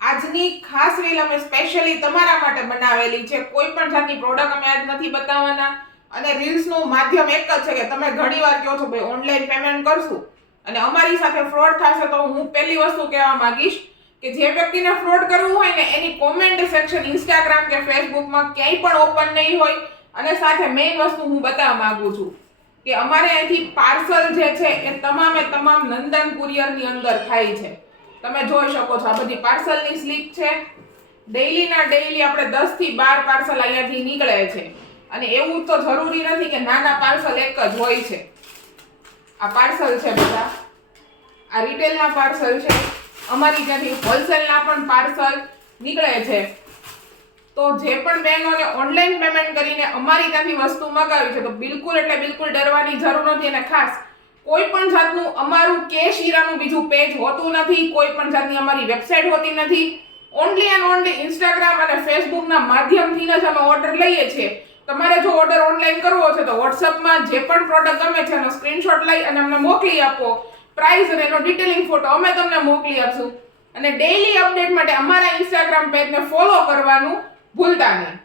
આજની ખાસ રીલ અમે સ્પેશિયલી તમારા માટે બનાવેલી છે. કોઈ પણ જાતની પ્રોડક્ટ અમે આજ નથી બતાવવાના. અને રીલ્સનું માધ્યમ એક જ છે કે તમે ઘણીવાર કહો છો, ભાઈ ઓનલાઈન પેમેન્ટ કરશું. અને અમારી સાથે ફ્રોડ થશે તો હું પહેલી વસ્તુ કહેવા માંગીશ કે જે વ્યક્તિને ફ્રોડ કરવું હોય ને એની કોમેન્ટ સેક્શન ઇન્સ્ટાગ્રામ કે ફેસબુકમાં ક્યાંય પણ ઓપન નહીં હોય. અને સાથે મેઇન વસ્તુ હું બતાવવા માંગુ છું કે અમારે અહીંથી પાર્સલ જે છે એ તમામે તમામ નંદન કુરિયરની અંદર થાય છે. તમે જોઈ શકો છો આ બધી પાર્સલની સ્લીપ છે. ડેઈલીના ડેઈલી આપણે દસથી બાર પાર્સલ અહીંયાથી નીકળે છે. અને એવું તો જરૂરી નથી કે નાના પાર્સલ એક જ હોય છે. આ પાર્સલ છે બધા. આ રિટેલના પાર્સલ છે. અમારી ત્યાંથી હોલસેલના પણ પાર્સલ નીકળે છે. તો જે પણ બહેનોને ઓનલાઈન પેમેન્ટ કરીને અમારી ત્યાંથી વસ્તુ મગાવી છે, તો બિલકુલ એટલે બિલકુલ ડરવાની જરૂર નથી અને ખાસ કોઈ પણ જાતનું અમારું કેશ શીરાનું બીજું પેજ હોતું નથી, કોઈ પણ જાતની અમારી વેબસાઇટ હોતી નથી. ઓનલી એન્ડ ઓનલી ઇન્સ્ટાગ્રામ અને ફેસબુકના માધ્યમથી જ અમે ઓર્ડર લઈએ છીએ. તમારે જો ઓર્ડર ઓનલાઈન કરવો છે તો વોટ્સઅપમાં જે પણ પ્રોડક્ટ ગમે છે એનો સ્ક્રીનશોટ લઈ અને અમને મોકલી આપો. પ્રાઇસ અને એનો ડિટેલિંગ ફોટો અમે તમને મોકલી આપશું. અને ડેઇલી અપડેટ માટે અમારા ઇન્સ્ટાગ્રામ પેજને ફોલો કરવાનું ભૂલતા નહીં.